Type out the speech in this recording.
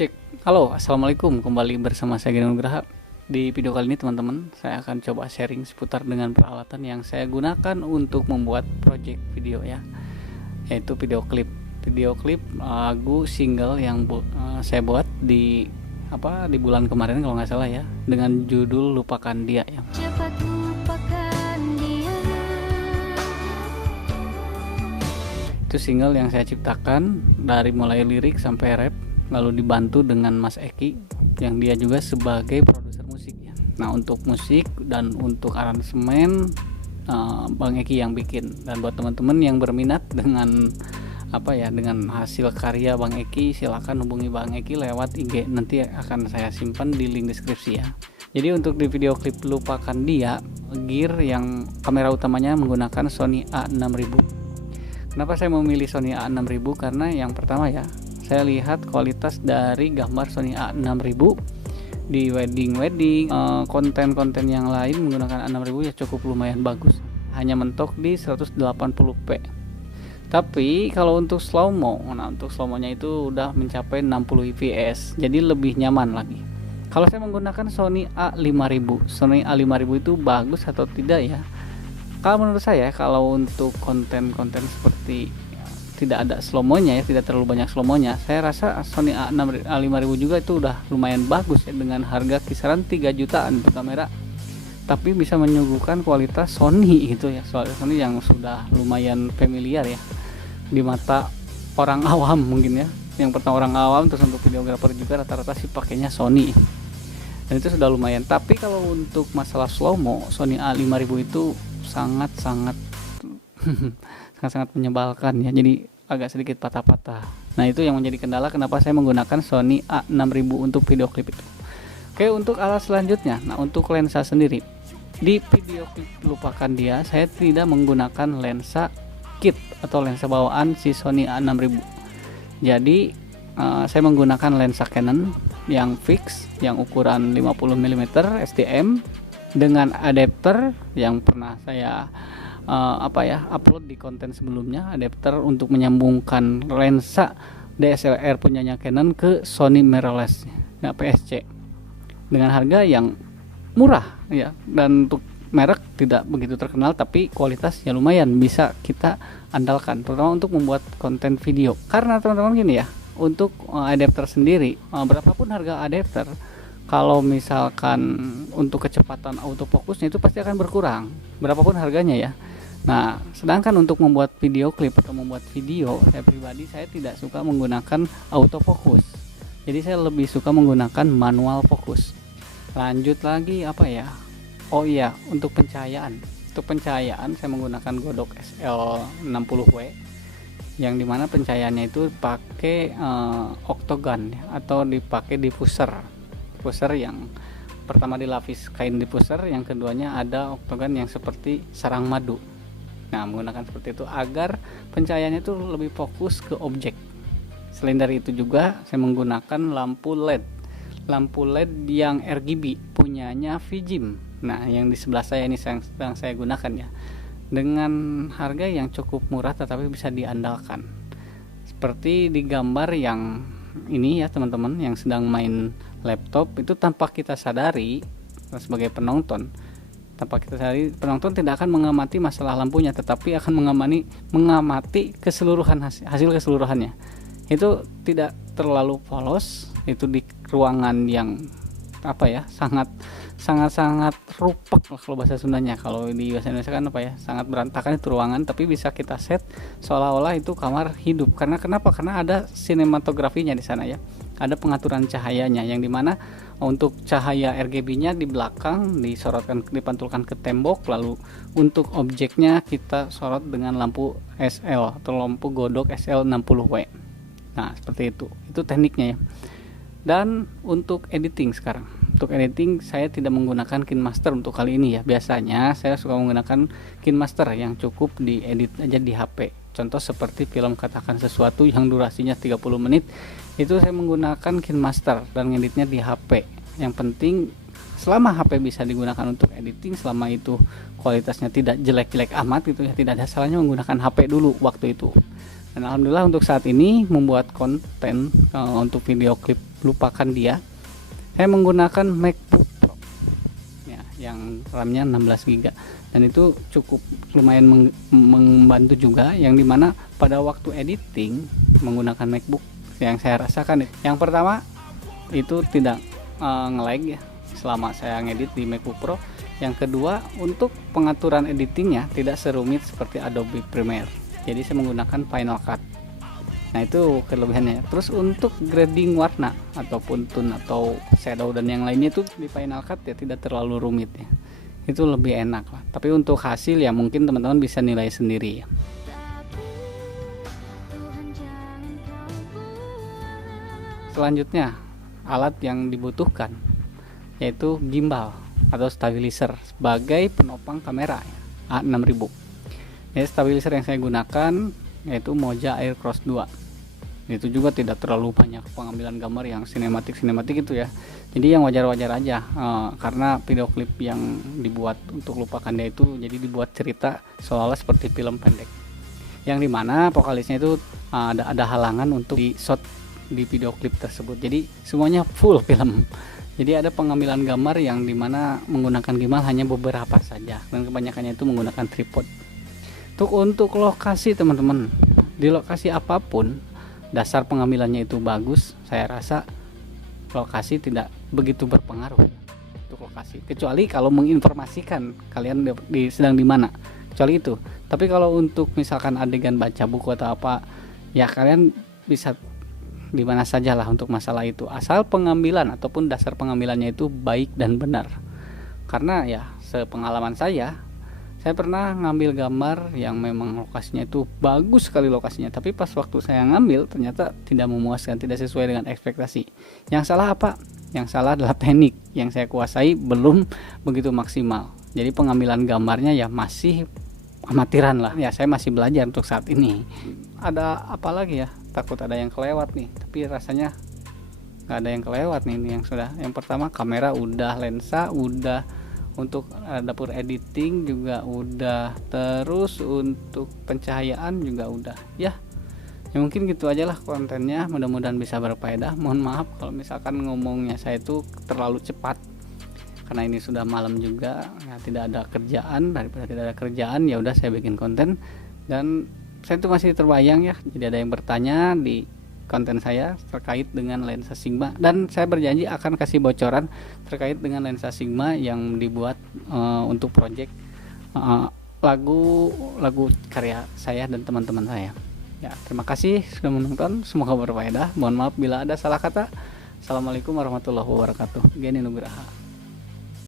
Cek. Halo, assalamualaikum. Kembali bersama saya Geno Nugraha. Di video kali ini teman-teman, saya akan coba sharing seputar dengan peralatan yang saya gunakan untuk membuat project video ya, yaitu video klip. Video klip lagu single yang saya buat di bulan kemarin kalau nggak salah ya, dengan judul Lupakan Dia ya. Cepat lupakan dia. Itu single yang saya ciptakan dari mulai lirik sampai rap, lalu dibantu dengan Mas Eki yang dia juga sebagai produser musik ya. Nah, untuk musik dan untuk aransemen Bang Eki yang bikin. Dan buat teman-teman yang berminat dengan dengan hasil karya Bang Eki, silakan hubungi Bang Eki lewat IG, nanti akan saya simpan di link deskripsi ya. Jadi untuk di video klip Lupakan Dia, gear yang kamera utamanya menggunakan Sony A6000. Kenapa saya memilih Sony A6000? Karena yang pertama ya, saya lihat kualitas dari gambar Sony A6000 di wedding konten-konten yang lain menggunakan A6000 ya cukup lumayan bagus, hanya mentok di 180p. Tapi kalau untuk slow mo, untuk slow mo nya itu udah mencapai 60 fps, jadi lebih nyaman lagi. Kalau saya menggunakan Sony A5000 itu bagus atau tidak ya? Kalau menurut saya, kalau untuk konten-konten seperti tidak ada slow mo-nya ya, tidak terlalu banyak slow mo-nya, saya rasa Sony A5000 juga itu udah lumayan bagus ya, dengan harga kisaran 3 jutaan untuk kamera, tapi bisa menyuguhkan kualitas Sony gitu ya. Soalnya Sony yang sudah lumayan familiar ya di mata orang awam mungkin ya. Yang pertama orang awam, terus untuk videografer juga rata-rata sih pakainya Sony. Dan itu sudah lumayan. Tapi kalau untuk masalah slow mo, Sony A5000 itu sangat-sangat sangat-sangat menyebalkan ya, jadi agak sedikit patah-patah. Nah, itu yang menjadi kendala kenapa saya menggunakan Sony A6000 untuk video klip itu. Oke, untuk alat selanjutnya, nah untuk lensa sendiri, di video klip Lupakan Dia saya tidak menggunakan lensa kit atau lensa bawaan si Sony A6000. Jadi saya menggunakan lensa Canon yang fix, yang ukuran 50mm STM dengan adapter yang pernah saya upload di konten sebelumnya, adapter untuk menyambungkan lensa DSLR punyanya Canon ke Sony mirrorless APS-C dengan harga yang murah ya, dan untuk merek tidak begitu terkenal tapi kualitasnya lumayan bisa kita andalkan, terutama untuk membuat konten video. Karena teman-teman gini ya, untuk adapter sendiri, berapapun harga adapter, kalau misalkan untuk kecepatan autofokusnya itu pasti akan berkurang berapapun harganya ya. Nah, sedangkan untuk membuat video klip atau membuat video, saya pribadi saya tidak suka menggunakan autofokus. Jadi saya lebih suka menggunakan manual fokus. Lanjut lagi Oh iya, untuk pencahayaan. Untuk pencahayaan saya menggunakan Godok SL60W yang dimana pencahayaannya itu pakai octagon ya, atau dipakai diffuser. Diffuser yang pertama dilapis kain diffuser, yang keduanya ada octagon yang seperti sarang madu. Nah, menggunakan seperti itu agar pencahayaannya itu lebih fokus ke objek. Selain dari itu juga saya menggunakan lampu LED yang RGB punyanya Vijim. Nah, yang di sebelah saya ini sedang saya gunakan ya, dengan harga yang cukup murah tetapi bisa diandalkan. Seperti di gambar yang ini ya teman-teman, yang sedang main laptop itu, tanpa kita sadari sebagai penonton, penonton tidak akan mengamati masalah lampunya, tetapi akan mengamati keseluruhan hasil keseluruhannya. Itu tidak terlalu polos, itu di ruangan yang sangat rupak kalau bahasa Sundanya. Kalau di bahasa Indonesia kan sangat berantakan itu ruangan, tapi bisa kita set seolah-olah itu kamar hidup. Kenapa? Karena ada sinematografinya di sana ya. Ada pengaturan cahayanya yang dimana untuk cahaya RGB-nya di belakang dipantulkan ke tembok, lalu untuk objeknya kita sorot dengan lampu SL atau lampu Godok SL60W. Nah, seperti itu. Itu tekniknya ya. Dan untuk editing sekarang, untuk editing saya tidak menggunakan KineMaster untuk kali ini ya. Biasanya saya suka menggunakan KineMaster yang cukup diedit aja di HP. Contoh seperti film Katakan Sesuatu yang durasinya 30 menit, itu saya menggunakan KineMaster dan ngeditnya di HP. Yang penting selama HP bisa digunakan untuk editing, selama itu kualitasnya tidak jelek-jelek amat gitu ya, tidak ada salahnya menggunakan HP dulu waktu itu. Dan alhamdulillah untuk saat ini membuat konten untuk video klip Lupakan Dia, saya menggunakan MacBook Pro ya, yang RAM-nya 16 GB, dan itu cukup lumayan membantu juga, yang dimana pada waktu editing menggunakan MacBook yang saya rasakan yang pertama itu tidak nge-lag ya selama saya ngedit di MacBook Pro. Yang kedua, untuk pengaturan editingnya tidak serumit seperti Adobe Premiere, jadi saya menggunakan Final Cut. Nah itu kelebihannya. Terus untuk grading warna ataupun tone atau shadow dan yang lainnya itu di Final Cut ya tidak terlalu rumit ya, itu lebih enak lah. Tapi untuk hasil ya mungkin teman-teman bisa nilai sendiri ya. Selanjutnya alat yang dibutuhkan yaitu gimbal atau stabilizer sebagai penopang kamera A6000. Ya, stabilizer yang saya gunakan yaitu Moja Aircross 2. Itu juga tidak terlalu banyak pengambilan gambar yang sinematik itu ya. Jadi yang wajar-wajar aja, karena video klip yang dibuat untuk Lupakan Dia itu jadi dibuat cerita seolah-olah seperti film pendek, yang dimana vokalisnya itu ada halangan untuk di shot di video klip tersebut. Jadi semuanya full film. Jadi ada pengambilan gambar yang dimana menggunakan gimbal hanya beberapa saja, dan kebanyakannya itu menggunakan tripod. Untuk lokasi teman-teman, di lokasi apapun dasar pengambilannya itu bagus, saya rasa lokasi tidak begitu berpengaruh untuk lokasi, kecuali kalau menginformasikan kalian sedang di mana, kecuali itu. Tapi kalau untuk misalkan adegan baca buku atau apa ya, kalian bisa di mana saja lah untuk masalah itu, asal pengambilan ataupun dasar pengambilannya itu baik dan benar. Karena ya sepengalaman saya pernah ngambil gambar yang memang lokasinya itu bagus sekali lokasinya, tapi pas waktu saya ngambil ternyata tidak memuaskan, tidak sesuai dengan ekspektasi. Yang salah apa? Yang salah adalah teknik yang saya kuasai belum begitu maksimal. Jadi pengambilan gambarnya ya masih amatiran lah ya, saya masih belajar untuk saat ini. Ada apa lagi ya, takut ada yang kelewat nih, tapi rasanya nggak ada yang kelewat nih. Ini yang sudah, yang pertama kamera udah, lensa udah, untuk dapur editing juga udah, terus untuk pencahayaan juga udah ya. Ya mungkin gitu aja lah kontennya, mudah-mudahan bisa berfaedah. Mohon maaf kalau misalkan ngomongnya saya itu terlalu cepat, karena ini sudah malam juga ya, tidak ada kerjaan. Daripada tidak ada kerjaan ya udah saya bikin konten, dan saya tuh masih terbayang ya, jadi ada yang bertanya di konten saya terkait dengan lensa Sigma, dan saya berjanji akan kasih bocoran terkait dengan lensa Sigma yang dibuat untuk project lagu karya saya dan teman-teman saya ya. Terima kasih sudah menonton, semoga berfaedah. Mohon maaf bila ada salah kata. Assalamualaikum warahmatullahi wabarakatuh. Geni Nugraha.